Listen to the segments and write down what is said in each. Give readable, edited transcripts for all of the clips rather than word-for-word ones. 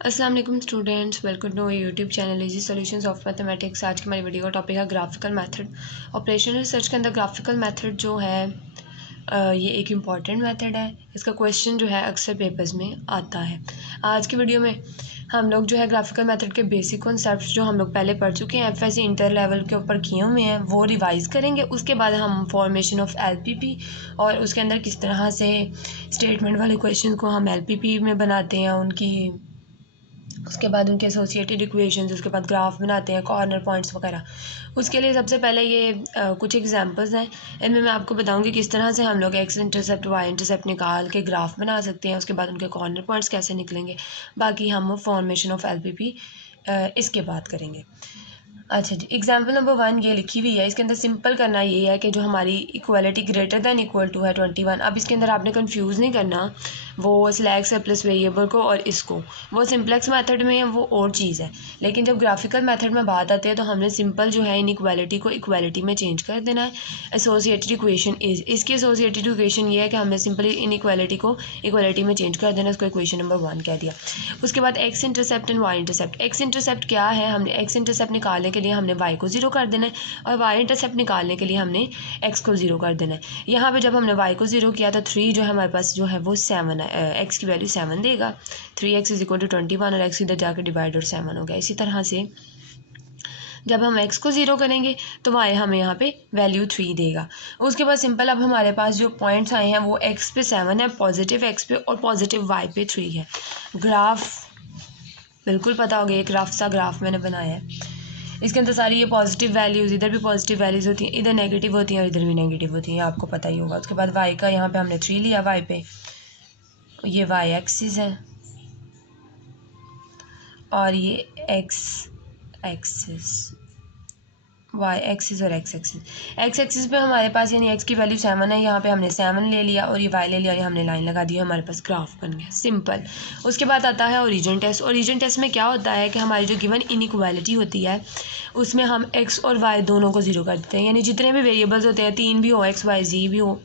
अस्सलाम वालेकुम students, welcome to YouTube channel easy solutions of mathematics. आज की हमारी वीडियो का टॉपिक है ग्राफिकल मेथड। ऑपरेशनल रिसर्च के अंदर ग्राफिकल मेथड जो है ये एक इम्पॉर्टेंट मेथड है। इसका क्वेश्चन जो है अक्सर पेपर्स में आता है। आज की वीडियो में हम लोग जो है ग्राफिकल मेथड के बेसिक कॉन्सेप्ट जो हम लोग पहले पढ़ चुके हैं, एफएससी इंटर लेवल के ऊपर किए हुए हैं, वो रिवाइज करेंगे। उसके बाद हम फॉर्मेशन ऑफ एलपीपी और उसके अंदर किस तरह से स्टेटमेंट वाले क्वेश्चन को हम एलपीपी में बनाते हैं, उसके बाद उनके एसोसिएटेड इक्वेशंस, उसके बाद ग्राफ बनाते हैं, कॉर्नर पॉइंट्स वगैरह। उसके लिए सबसे पहले ये कुछ एग्जांपल्स हैं। इनमें मैं आपको बताऊंगी किस तरह से हम लोग एक्स इंटरसेप्ट वाई इंटरसेप्ट निकाल के ग्राफ बना सकते हैं। उसके बाद उनके कॉर्नर पॉइंट्स कैसे निकलेंगे। बाकी हम फॉर्मेशन ऑफ एलपीपी इसके बाद करेंगे। अच्छा जी, एग्जाम्पल नंबर 1 ये लिखी हुई है। इसके अंदर सिंपल करना ये है कि जो हमारी equality greater than equal to है 21। अब इसके अंदर आपने कंफ्यूज नहीं करना वो सिलेक्ट प्लस वेरिएबल को और इसको। वो सिंपलेक्स मेथड में है, वो और चीज़ है। लेकिन जब ग्राफिकल मेथड में बात आती है तो हमने सिंपल जो है इन इक्वालिटी को इक्वालिटी में चेंज कर देना है। एसोसिएटेड इक्वेशन इज, इसकी एसोसिएटेड इक्वेशन ये है कि हमने सिंपली इन इक्वालिटी को इक्वालिटी में चेंज कर देना। इसको इक्वेशन नंबर 1 कह दिया। उसके बाद x intercept and y intercept. X intercept क्या है, हमने एक्स इंटरसेप्ट निकालने के लिए हमने वाई को 0 कर देना है, और वाई इंटरसेप्ट निकालने के लिए हमने एक्स को 0 कर देना है। यहाँ पे जब हमने वाई को 0 किया तो 3 जो है हमारे पास जो है वो 7 है, एक्स की वैल्यू 7 देगा। 3x इज इक्वल टू 21 और एक्स इधर जाकर डिवाइड और 7 हो गया। इसी तरह से जब हम x को 0 करेंगे तो y हमें यहाँ पे वैल्यू 3 देगा। उसके बाद सिंपल अब हमारे पास जो पॉइंट्स आए हैं वो x पे 7 है, पॉजिटिव x पे, और पॉजिटिव y पे 3 है। ग्राफ बिल्कुल पता हो गया, ये ग्राफ सा ग्राफ मैंने बनाया है। इसके अंदर सारी ये पॉजिटिव वैल्यूज़, इधर भी पॉजिटिव वैल्यूज़ होती हैं, इधर नेगेटिव होती हैं और इधर भी नेगेटिव होती हैं, आपको पता ही होगा। उसके बाद y का यहाँ पे हमने 3 लिया, y पे ये y एक्सिस है और ये x एक्सिस, वाई एक्सिस और एक्स एक्सिस पे हमारे पास यानी एक्स की वैल्यू 7 है, यहाँ पे हमने 7 ले लिया और ये वाई ले लिया और हमने लाइन लगा दी, हमारे पास ग्राफ बन गया, सिंपल। उसके बाद आता है ओरिजिन टेस्ट। ओरिजिन टेस्ट में क्या होता है कि हमारी जो गिवन इनइक्वालिटी होती है उसमें हम एक्स और वाई दोनों को 0 कर देते हैं। यानी जितने भी वेरिएबल्स होते हैं, 3 भी हो, एक्स वाई जी भी हो,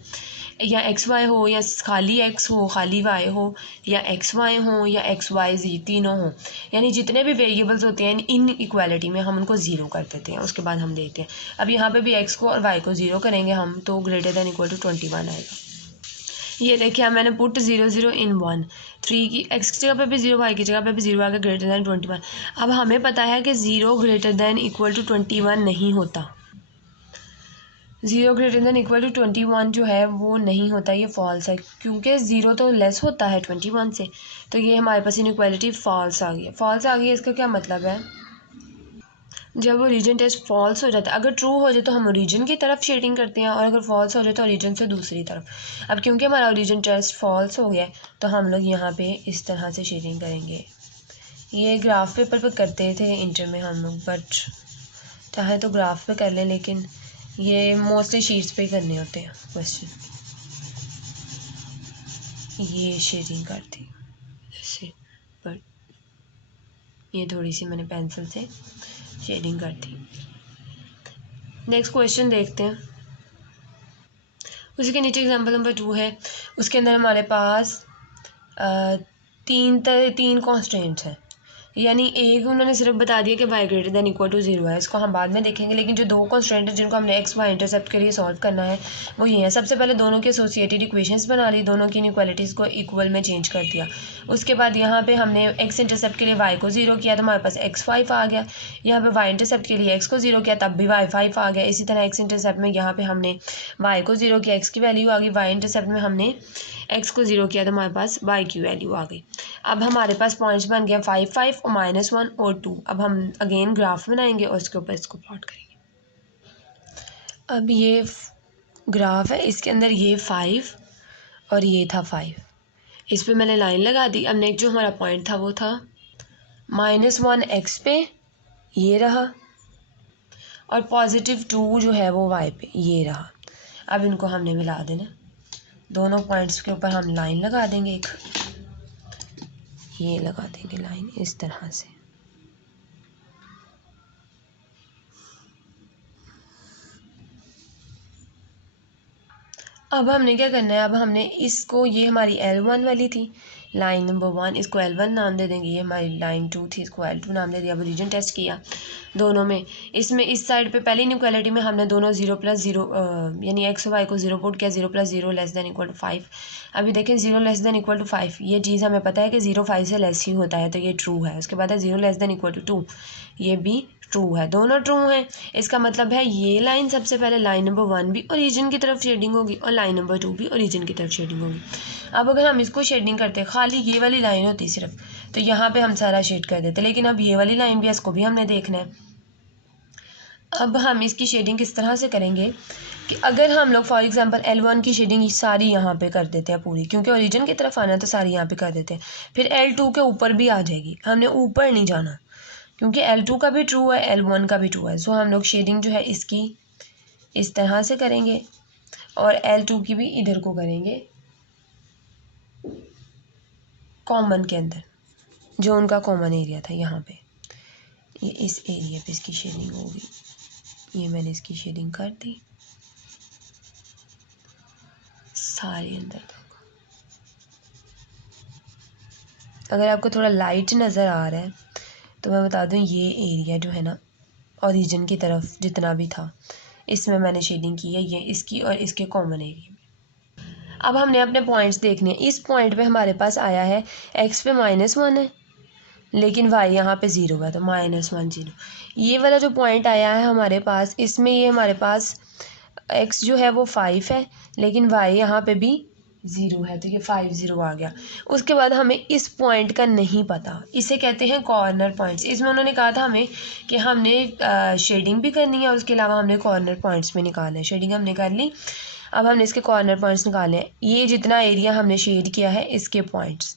या एक्स वाई हो, या खाली एक्स हो खाली वाई हो, या एक्स वाई हो, या एक्स वाई जी, तीनों हो, यानी जितने भी वेरिएबल्स होते हैं इन इक्वालिटी में हम उनको 0 कर देते हैं। उसके बाद हम देखते हैं, अब यहाँ पे भी एक्स को और वाई को 0 करेंगे हम तो ग्रेटर दैन इक्वल टू 21 आएगा। ये देखिए मैंने पुट 0 0 इन 1, 3 की एक्स की जगह पे भी 0, वाई की जगह पे भी 0 आ गया, ग्रेटर दैन 21। अब हमें पता है कि 0 ग्रेटर दैन इक्वल टू 21 नहीं होता। 0 ग्रेटर दैन इक्वल टू 21 जो है वो नहीं होता, ये फॉल्स है, क्योंकि 0 तो लेस होता है 21 से। तो ये हमारे पास इनइक्वालिटी फॉल्स आ गई है। फॉल्स आ गई है, इसका क्या मतलब है, जब ओरिजिन टेस्ट फॉल्स हो जाता है, अगर ट्रू हो जाए तो हम ओरिजिन की तरफ शेडिंग करते हैं, और अगर फॉल्स हो जाए तो ओरिजिन से दूसरी तरफ। अब क्योंकि हमारा ओरिजिन टेस्ट फॉल्स हो गया है तो हम लोग यहाँ पे इस तरह से शेडिंग करेंगे। ये ग्राफ पेपर पे करते थे इंटर में हम लोग, बट चाहे तो ग्राफ पे कर लें, लेकिन ये मोस्टली शीट्स पे ही करने होते हैं क्वेश्चन। ये शेडिंग करती ऐसे, पर ये थोड़ी सी मैंने पेंसिल से शेडिंग करती। नेक्स्ट क्वेश्चन देखते हैं। उसी के नीचे एग्जांपल नंबर 2 है। उसके अंदर हमारे पास तीन कॉन्स्टेंट्स हैं, यानी एक उन्होंने सिर्फ बता दिया कि y greater than equal to 0 है, इसको हम बाद में देखेंगे। लेकिन जो 2 कॉन्स्टेंट है जिनको हमने x y इंटरसेप्ट के लिए सॉल्व करना है वो ये है। सबसे पहले दोनों के एसोसिएटेड इक्वेशंस बना ली, दोनों की इनइक्वालिटीज़ को इक्वल में चेंज कर दिया। उसके बाद यहाँ पे हमने x इंटरसेप्ट के लिए y को 0 किया तो हमारे पास x 5 आ गया। यहाँ पे y इंटरसेप्ट के लिए x को 0 किया तब भी y 5 आ गया। इसी तरह x इंटरसेप्ट में यहाँ पे हमने y को 0 किया, x की वैल्यू आ गई। y इंटरसेप्ट में हमने x को 0 किया तो हमारे पास y की वैल्यू आ गई। अब हमारे पास पॉइंट्स बन गया 5 5 और -1 और 2। अब हम अगेन ग्राफ बनाएंगे और इसके ऊपर इसको प्लॉट करेंगे। अब ये ग्राफ है, इसके अंदर ये 5 और ये था 5, इस पे मैंने लाइन लगा दी। अब नेक्स्ट जो हमारा पॉइंट था वो था -1 x पे, ये रहा, और +2 जो है वो y पे, ये रहा। अब इनको हमने मिला देना, दोनों पॉइंट्स के ऊपर हम लाइन लगा देंगे, एक ये लगा देंगे लाइन इस तरह से। अब हमने क्या करना है, अब हमने इसको, ये हमारी L1 वाली थी, लाइन नंबर 1 इसको L1 नाम दे देंगे, ये हमारी लाइन 2 थी, इसको L2 नाम दे दिया। अब रीजन टेस्ट किया दोनों में, इसमें इस साइड पे पहली इनइक्वालिटी में हमने दोनों 0+0 यानी x और y को 0 पुट किया, 0+0 < 5। अभी देखें 0 < 5, ये चीज़ हमें पता है कि 0 5 से लेस ही होता है, तो ये ट्रू है। उसके बाद है 0 < 2, ये भी ट्रू है, दोनों ट्रू हैं। इसका मतलब है ये लाइन सबसे पहले लाइन नंबर 1 भी ओरिजिन की तरफ शेडिंग होगी और लाइन नंबर 2 भी ओरिजिन की तरफ शेडिंग होगी। अब अगर हम इसको शेडिंग करते हैं, खाली ये वाली लाइन होती सिर्फ, तो यहाँ पे हम सारा शेड कर देते, लेकिन अब ये वाली लाइन भी, इसको भी हमने देखना है। अब हम इसकी शेडिंग किस तरह से करेंगे कि अगर हम लोग फॉर एग्जांपल L1 की शेडिंग सारी यहाँ पे कर देते हैं पूरी, क्योंकि ओरिजिन की तरफ आना तो सारी यहाँ पे कर देते हैं, फिर L2 के ऊपर भी आ जाएगी, हमने ऊपर नहीं जाना क्योंकि L2 का भी ट्रू है, L1 का भी ट्रू है। सो हम लोग शेडिंग जो है इसकी इस तरह से करेंगे और L2 की भी इधर को करेंगे, कॉमन के अंदर जो उनका कॉमन एरिया था यहाँ पे, ये इस एरिया पे इसकी शेडिंग होगी। ये मैंने इसकी शेडिंग कर दी सारी अंदर तक। अगर आपको थोड़ा लाइट नज़र आ रहा है तो मैं बता दूं, ये एरिया जो है ना ओरिजिन की तरफ जितना भी था, इसमें मैंने शेडिंग की है, ये इसकी और इसके कॉमन एरिया में। अब हमने अपने पॉइंट्स देखने हैं। इस पॉइंट पे हमारे पास आया है x पे -1 है, लेकिन y यहाँ पे 0 है, तो -1 0। ये वाला जो पॉइंट आया है हमारे पास, इसमें ये हमारे पास x जो है वो 5 है, लेकिन y यहाँ पे भी 0 है, तो ये 5 0 आ गया। उसके बाद हमें इस पॉइंट का नहीं पता, इसे कहते हैं कॉर्नर पॉइंट्स। इसमें उन्होंने कहा था हमें कि हमने शेडिंग भी करनी है, उसके अलावा हमने कॉर्नर पॉइंट्स भी निकालना है। शेडिंग हमने कर ली, अब हमने इसके कॉर्नर पॉइंट्स निकालने हैं। ये जितना एरिया हमने शेड किया है इसके पॉइंट्स,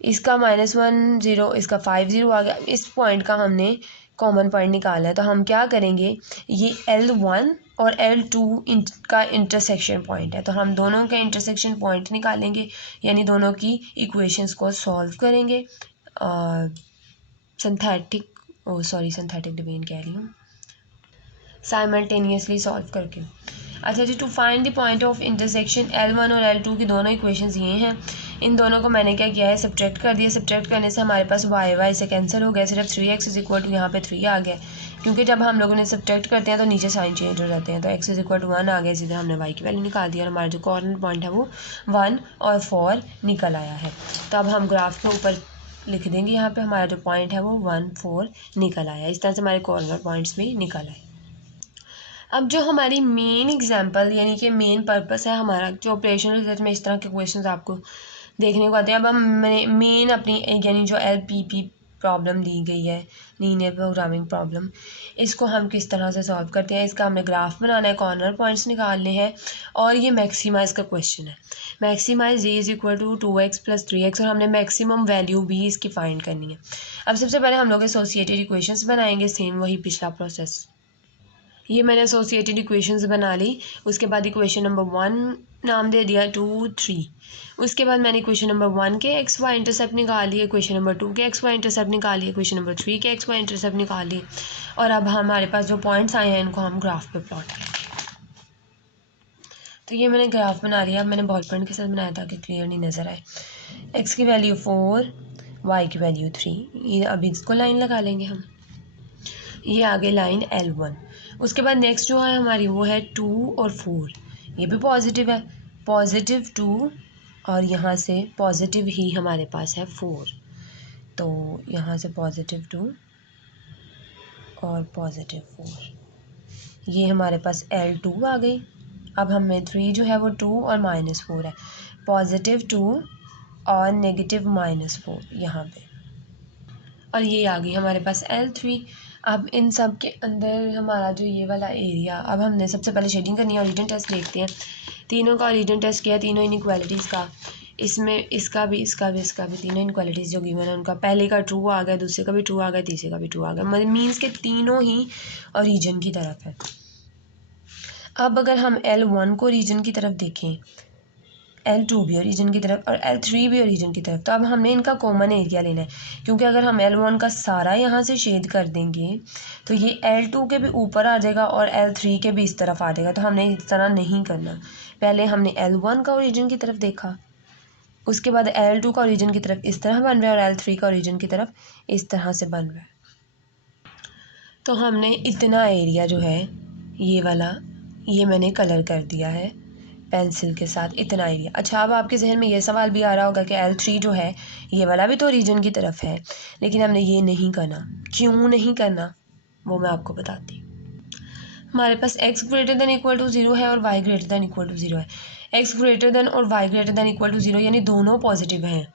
इसका -1 0, इसका 5 0 आ गया। इस पॉइंट का हमने कॉमन पॉइंट निकालना है, तो हम क्या करेंगे, ये L1 और L2 का इंटरसेक्शन पॉइंट है, तो हम दोनों के इंटरसेक्शन पॉइंट निकालेंगे, यानी दोनों की इक्वेशंस को सॉल्व करेंगे। सिंथेटिक डोमेन कह रही हूँ, साइमल्टेनियसली सॉल्व करके। अच्छा जी, to find the point of intersection L1 और L2 की दोनों इक्वेशंस ये हैं। इन दोनों को मैंने क्या किया है, सब्ट्रैक्ट कर दिया। सब्ट्रैक्ट करने से हमारे पास y से कैंसिल हो गया, सिर्फ 3x = यहाँ पे 3 आ गया, क्योंकि जब हम लोगों ने सब्ट्रैक्ट करते हैं तो नीचे साइन चेंज हो जाते हैं। तो x = 1 आ गया, सीधे हमने y की वैल्यू निकाल दिया और हमारा जो कॉर्नर पॉइंट है वो 1 और 4 निकल आया है। तो अब हम ग्राफ के ऊपर लिख देंगे, यहाँ पे हमारा जो पॉइंट है वो 1 4 निकल आया। इस तरह से हमारे कॉर्नर पॉइंट्स भी निकल आए। अब जो हमारी मेन एग्जांपल यानी कि मेन पर्पस है हमारा, जो ऑपरेशनल रिजल्ट में इस तरह के क्वेश्चंस आपको देखने को आते हैं। अब हम मेन अपनी यानी जो LPP प्रॉब्लम दी गई है, लीनियर प्रोग्रामिंग प्रॉब्लम, इसको हम किस तरह से सॉल्व करते हैं। इसका हमने ग्राफ बनाना है, कॉर्नर पॉइंट्स निकालने हैं और ये मैक्सिमाइज़ का क्वेश्चन है। मैक्सिमाइज a = 2x + 3x और हमने मैक्सिमम वैल्यू भी इसकी फाइंड करनी है। अब सबसे पहले हम लोग एसोसिएटेड इक्वेशंस बनाएंगे, सेम वही पिछला प्रोसेस। ये मैंने एसोसिएटेड इक्वेशंस बना ली। उसके बाद इक्वेशन नंबर 1 नाम दे दिया 2 3। उसके बाद मैंने इक्वेशन नंबर 1 के XY इंटरसेप्ट निकाल लिए, इक्वेशन नंबर 2 के XY इंटरसेप्ट निकाल लिए, इक्वेशन नंबर 3 के XY इंटरसेप्ट निकाल लिए और अब हमारे पास जो पॉइंट्स आए हैं इनको हम ग्राफ पे प्लॉट करेंगे। तो ये मैंने ग्राफ बना लिया। मैंने बॉल पेन के साथ बनाया ताकि क्लियर नहीं नज़र आए। x की वैल्यू 4, y की वैल्यू 3, ये अभी इसको लाइन लगा लेंगे हम। ये आगे लाइन L1। उसके बाद नेक्स्ट जो है हमारी वो है 2 और 4, ये भी पॉजिटिव है, +2 और यहाँ से पॉजिटिव ही हमारे पास है 4, तो यहाँ से +2 और +4, ये हमारे पास L2 आ गई। अब हमें 3 जो है वो 2 और -4 है, +2 और -4 यहाँ पे, और ये आ गई हमारे पास L3। अब इन सब के अंदर हमारा जो ये वाला एरिया, अब हमने सबसे पहले शेडिंग करनी है, ओरिजिन टेस्ट देखते हैं। तीनों का ओरिजिन टेस्ट किया, तीनों इनइक्वालिटीज़ का, इसमें इसका भी तीनों इनइक्वालिटीज़ जो गिवन है उनका पहले का ट्रू आ गया, दूसरे का भी ट्रू आ गया, तीसरे का भी ट्रू आ गया, मतलब मीन्स के तीनों ही ओरिजिन की तरफ है। अब अगर हम L1 को ओरिजिन की तरफ देखें, L2 भी ओरिजिन की तरफ और L3 भी ओरिजिन की तरफ, तो अब हमने इनका कॉमन एरिया लेना है, क्योंकि अगर हम L1 का सारा यहाँ से शेड कर देंगे तो ये L2 के भी ऊपर आ जाएगा और L3 के भी इस तरफ आ जाएगा, तो हमने इस तरह नहीं करना। पहले हमने L1 का ओरिजिन की तरफ देखा, उसके बाद L2 का ओरिजिन की तरफ इस तरह बन रहा है और L3 का ओरिजिन की तरफ इस तरह से बन रहा है। तो हमने इतना एरिया जो है ये वाला, ये मैंने कलर कर दिया है पेंसिल के साथ, इतना एरिया। अच्छा, अब आपके जहन में ये सवाल भी आ रहा होगा कि L3 जो है ये वाला भी तो ओरिजिन की तरफ है, लेकिन हमने ये नहीं करना। क्यों नहीं करना वो मैं आपको बताती हूँ। हमारे पास x greater than equal to 0 है और y greater than equal to 0 है। x ग्रेटर देन और y greater than equal to 0 यानी दोनों पॉजिटिव हैं।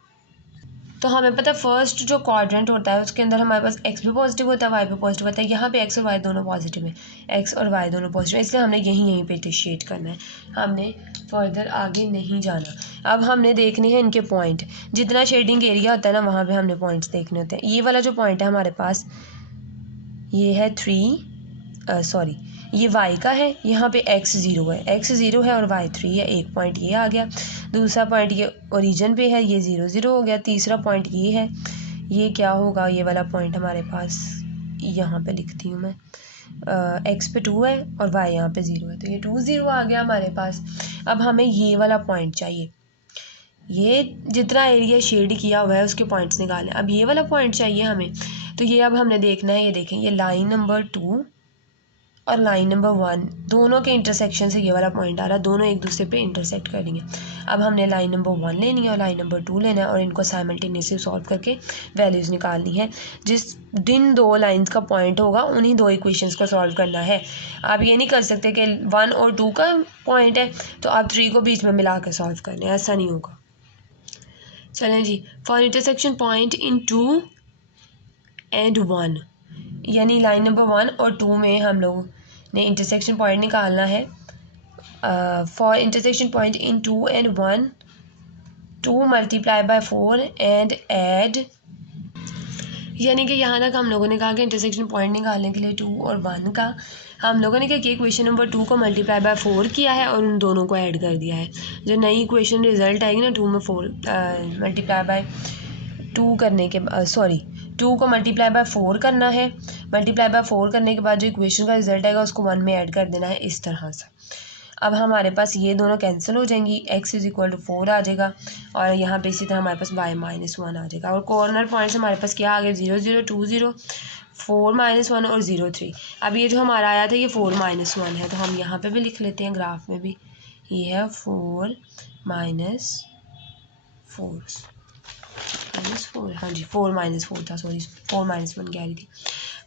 तो हमें पता है फर्स्ट जो क्वाड्रेंट होता है उसके अंदर हमारे पास x भी पॉजिटिव होता है, y भी पॉजिटिव होता है। यहाँ पे x और y दोनों पॉजिटिव हैं, x और y दोनों पॉजिटिव है, इसलिए हमने यहीं पे डिफरेंशिएट करना है, हमने फर्दर आगे नहीं जाना। अब हमने देखने हैं इनके पॉइंट, जितना शेडिंग एरिया होता है ना वहाँ पे हमने पॉइंट्स देखने होते हैं। ये वाला जो पॉइंट है हमारे पास ये है ये y का है, यहाँ पे x 0 है, x 0 है और y 3 है, एक पॉइंट ये आ गया। दूसरा पॉइंट ये ओरिजिन पे है, ये 0 0 हो गया। तीसरा पॉइंट ये है, ये क्या होगा, ये वाला पॉइंट हमारे पास यहाँ पे लिखती हूँ मैं, x पे 2 है और y यहाँ पे 0 है, तो ये 2 0 आ गया हमारे पास। अब हमें ये वाला पॉइंट चाहिए, ये जितना एरिया शेड किया हुआ है उसके पॉइंट्स निकालें। अब ये वाला पॉइंट चाहिए हमें, तो ये अब हमने देखना है, ये देखें ये लाइन नंबर 2 और लाइन नंबर 1 दोनों के इंटरसेक्शन से ये वाला पॉइंट आ रहा है, दोनों एक दूसरे पे इंटरसेक्ट करेंगे। अब हमने लाइन नंबर 1 लेनी है और लाइन नंबर 2 लेना है और इनको साइमल्टेनियसली सॉल्व करके वैल्यूज़ निकालनी है। जिन दो लाइंस का पॉइंट होगा उन्हीं दो इक्वेशंस को सॉल्व करना है। आप ये नहीं कर सकते कि 1 और 2 का पॉइंट है तो आप 3 को बीच में मिला कर सॉल्व करना है, ऐसा नहीं होगा। चलें जी, for intersection point in 2 and 1, यानी लाइन नंबर 1 और 2 में हम लोग ने इंटरसेक्शन पॉइंट निकालना है। For intersection point in 2 and 1, 2 multiply by 4 and add, यानी कि यहाँ तक हम लोगों ने कहा कि इंटरसेक्शन पॉइंट निकालने के लिए 2 और 1 का हम लोगों ने क्या किया, इक्वेशन नंबर 2 को मल्टीप्लाई बाय 4 किया है और उन दोनों को ऐड कर दिया है। जो नई इक्वेशन रिजल्ट आएगी ना 2 में 4 मल्टीप्लाई बाय 2 करने के 2 को मल्टीप्लाई बाय 4 करना है। मल्टीप्लाई बाय 4 करने के बाद जो इक्वेशन का रिजल्ट आएगा उसको 1 में ऐड कर देना है, इस तरह से। अब हमारे पास ये दोनों कैंसिल हो जाएंगी, x इज़ इक्वल टू 4 आ जाएगा और यहाँ पे इसी तरह हमारे पास y माइनस 1 आ जाएगा। और कॉर्नर पॉइंट्स हमारे पास क्या आ गए, 0 0 2 0 4 माइनस 1 और 0 3। अब ये जो हमारा आया था ये 4 माइनस 1 है, तो हम यहाँ पे भी लिख लेते हैं, ग्राफ में भी ये है 4 माइनस 4, हाँ जी 4 माइनस 4 था, 4 माइनस 1 कह रही थी।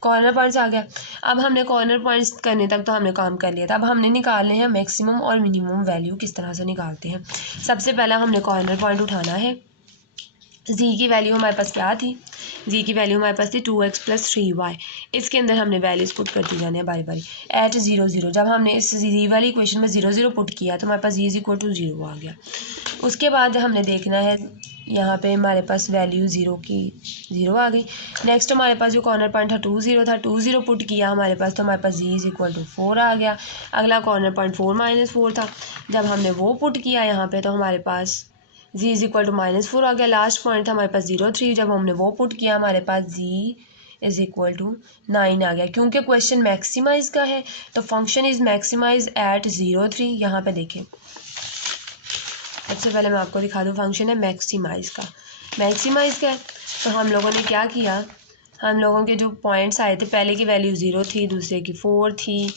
कॉर्नर पॉइंट्स आ गया। अब हमने कॉर्नर पॉइंट्स करने तक तो हमने काम कर लिया था, अब हमने निकालने हैं मैक्सिमम और मिनिमम वैल्यू किस तरह से निकालते हैं। सबसे पहला हमने कॉर्नर पॉइंट उठाना है। जी की वैल्यू हमारे पास क्या थी, जी की वैल्यू हमारे पास थी 2x + 3y। इसके अंदर हमने वैल्यूज़ पुट करती जाने हैं बारी बारी। एट 0 0 जब हमने इस जी वाली इक्वेशन में 0 0 पुट किया तो हमारे पास जी इज इक्वल टू 0 आ गया। उसके बाद हमने देखना है यहाँ पे हमारे पास वैल्यू 0 की 0 आ गई। नेक्स्ट हमारे पास जो कॉर्नर पॉइंट था 2 0 था, 2 0 पुट किया हमारे पास तो हमारे पास जी इज इक्वल टू 4 आ गया। अगला कॉर्नर पॉइंट 4 माइनस 4 था, जब हमने वो पुट किया यहाँ पे तो हमारे पास जी इज इक्वल टू -4 आ गया। लास्ट पॉइंट था हमारे पास 0 3, जब हमने वो पुट किया हमारे पास जी इज इक्वल टू 9 आ गया। क्योंकि क्वेश्चन मैक्सिमाइज का है तो फंक्शन इज मैक्सिमाइज एट 0 3। यहाँ पे देखें, सबसे पहले मैं आपको दिखा दूँ, फंक्शन है मैक्सिमाइज का। मैक्सिमाइज का है तो हम लोगों ने क्या किया, हम लोगों के जो पॉइंट्स आए थे, पहले की वैल्यू 0 थी, दूसरे की 4 थी,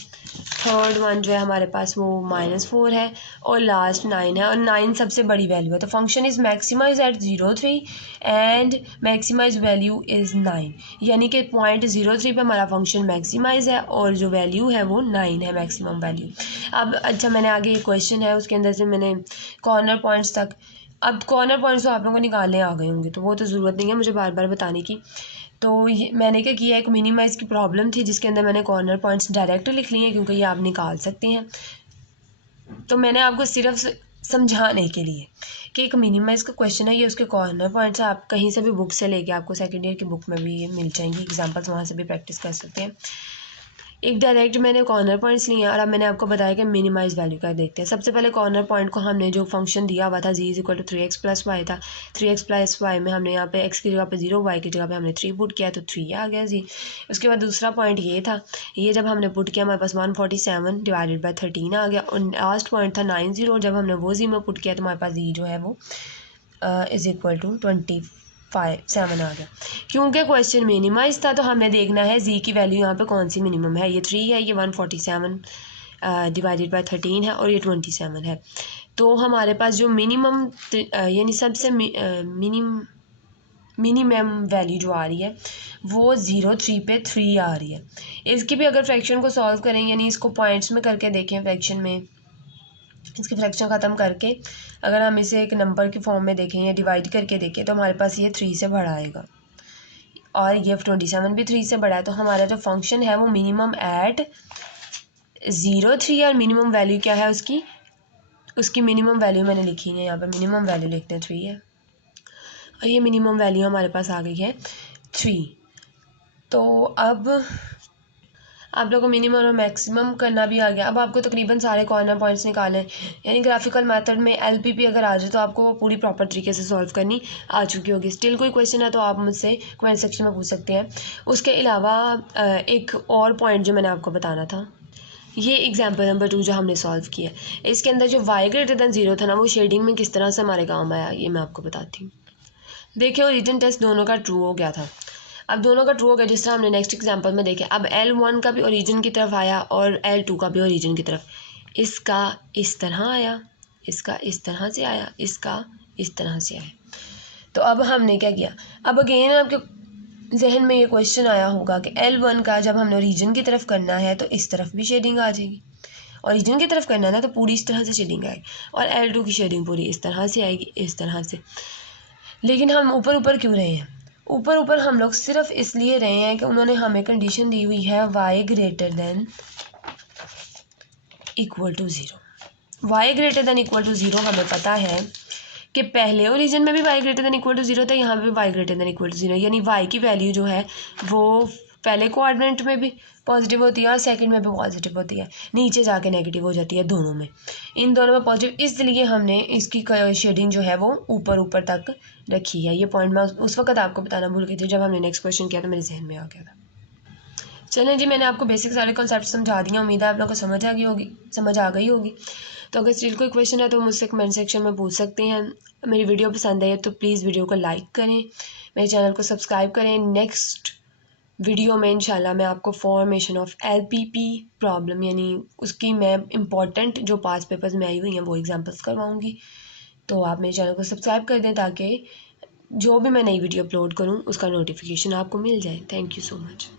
थर्ड वन जो है हमारे पास वो -4 है और लास्ट 9 है और 9 सबसे बड़ी वैल्यू है। तो function is maximize at 0 3 and maximize value is 9, यानी कि पॉइंट 0 3 पे हमारा फंक्शन मैक्सिमाइज है और जो वैल्यू है वो 9 है, मैक्सिमम वैल्यू। अब अच्छा, मैंने आगे एक क्वेश्चन है उसके अंदर से मैंने कॉर्नर पॉइंट्स तक, अब कॉर्नर पॉइंट्स तो आप लोगों को निकालने आ गए होंगे तो वो तो ज़रूरत नहीं है मुझे बार बार बताने की। तो ये मैंने क्या किया, एक मिनिमाइज़ की प्रॉब्लम थी जिसके अंदर मैंने कॉर्नर पॉइंट्स डायरेक्ट लिख लिए हैं क्योंकि ये आप निकाल सकते हैं। तो मैंने आपको सिर्फ समझाने के लिए कि एक मिनिमाइज़ का क्वेश्चन है, ये उसके कॉर्नर पॉइंट्स आप कहीं से भी बुक से लेके, आपको सेकेंड ईयर की बुक में भी ये मिल जाएंगी एग्जाम्पल्स, वहाँ से भी प्रैक्टिस कर सकते हैं। एक डायरेक्ट मैंने कॉर्नर पॉइंट्स लिए हैं और अब मैंने आपको बताया कि मिनिमाइज वैल्यू का देखते हैं। सबसे पहले कॉर्नर पॉइंट को हमने जो फंक्शन दिया हुआ था g is equal to 3x + y था, 3x + y में हमने यहाँ पे x की जगह पे 0, y की जगह पे हमने 3 पुट किया तो 3 आ गया जी। उसके बाद दूसरा पॉइंट ये था, ये जब हमने पुट किया हमारे पास 147 डिवाइडेड बाई 13 आ गया और लास्ट पॉइंट था 9 0, जब हमने वो जी में पुट किया तो हमारे पास जी जो है वो इज़ इक्वल टू 7 आ गया। क्योंकि क्वेश्चन मिनिमाइज था तो हमें देखना है जी की वैल्यू यहाँ पे कौन सी मिनिमम है। ये 3 है, ये 147 डिवाइडेड बाय 13 है और ये 27 है। तो हमारे पास जो मिनिमम यानी सबसे मिनिमम वैल्यू जो आ रही है वो 0.3 पे 3 आ रही है। इसकी भी अगर फ्रैक्शन को सॉल्व करें यानी इसको पॉइंट्स में करके देखें फ्रैक्शन में, इसकी फ्रैक्शन ख़त्म करके अगर हम इसे एक नंबर के फॉर्म में देखें या डिवाइड करके देखें तो हमारे पास ये 3 से बड़ा आएगा और ये 27 भी 3 से बड़ा है। तो हमारा जो फंक्शन है वो मिनिमम एट 0.3 और मिनिमम वैल्यू क्या है उसकी मिनिमम वैल्यू मैंने लिखी है यहाँ पर, मिनिमम वैल्यू लिखते हैं 3 है और ये मिनिमम वैल्यू हमारे पास आ गई है 3। तो अब आप लोगों को मिनिमम और मैक्सिमम करना भी आ गया। अब आपको तकरीबन सारे कॉर्नर पॉइंट्स निकाले, यानी ग्राफिकल मेथड में एलपीपी अगर आ जाए तो आपको वो पूरी प्रॉपर तरीके से सॉल्व करनी आ चुकी होगी। स्टिल कोई क्वेश्चन है तो आप मुझसे कमेंट सेक्शन में पूछ सकते हैं। उसके अलावा एक और पॉइंट जो मैंने आपको बताना था, ये एग्जाम्पल नंबर 2 जो हमने सॉल्व किया, इसके अंदर जो y ग्रेटर दैन 0 था ना, वो शेडिंग में किस तरह से हमारे काम आया ये मैं आपको बताती हूँ। देखिए ओरिजिन टेस्ट दोनों का ट्रू हो गया था। अब दोनों का ट्रू हो गया जिस तरह हमने नेक्स्ट एग्जांपल में देखे। अब L1 का भी ओरिजिन की तरफ आया और L2 का भी ओरिजिन की तरफ। इसका इस तरह आया, इसका इस तरह से आया, इसका इस तरह से आया। तो अब हमने क्या किया, अब अगेन आपके जहन में ये क्वेश्चन आया होगा कि L1 का जब हमने ओरिजिन की तरफ करना है तो इस तरफ भी शेडिंग आ जाएगी, ओरिजिन की तरफ करना है ना तो पूरी इस तरह से शेडिंग आएगी, और L2 की शेडिंग पूरी इस तरह से आएगी, इस तरह से। लेकिन हम ऊपर ऊपर क्यों रहे हैं? ऊपर ऊपर हम लोग सिर्फ इसलिए रहे हैं कि उन्होंने हमें कंडीशन दी हुई है y greater than equal to 0। y greater than equal to 0 हमें पता है कि पहले ओरिजिन में भी y greater than equal to 0 था, यहाँ पे भी y greater than equal to 0, यानी y की वैल्यू जो है वो पहले कोऑर्डिनेट में भी पॉजिटिव होती है और सेकंड में भी पॉजिटिव होती है, नीचे जाके नेगेटिव हो जाती है दोनों में, इन दोनों में पॉजिटिव। इसलिए हमने इसकी शेडिंग जो है वो ऊपर ऊपर तक रखी है। ये पॉइंट मैं उस वक्त आपको बताना भूल गई थी, जब हमने नेक्स्ट क्वेश्चन किया तो मेरे जहन में आ गया था। चलें जी, मैंने आपको बेसिक सारे कॉन्सेप्ट समझा दिया, उम्मीद है आप लोगों को समझ आ गई होगी। तो अगर स्टिल कोई क्वेश्चन है तो मुझसे कमेंट सेक्शन में पूछ सकते हैं। मेरी वीडियो पसंद आई तो प्लीज़ वीडियो को लाइक करें, मेरे चैनल को सब्सक्राइब करें। नेक्स्ट वीडियो में इंशाल्लाह मैं आपको फॉर्मेशन ऑफ एलपीपी प्रॉब्लम यानी उसकी मैं इम्पॉर्टेंट जो पास पेपर्स में आई हुई हैं वो एग्जांपल्स करवाऊंगी। तो आप मेरे चैनल को सब्सक्राइब कर दें ताकि जो भी मैं नई वीडियो अपलोड करूं उसका नोटिफिकेशन आपको मिल जाए। Thank you so much.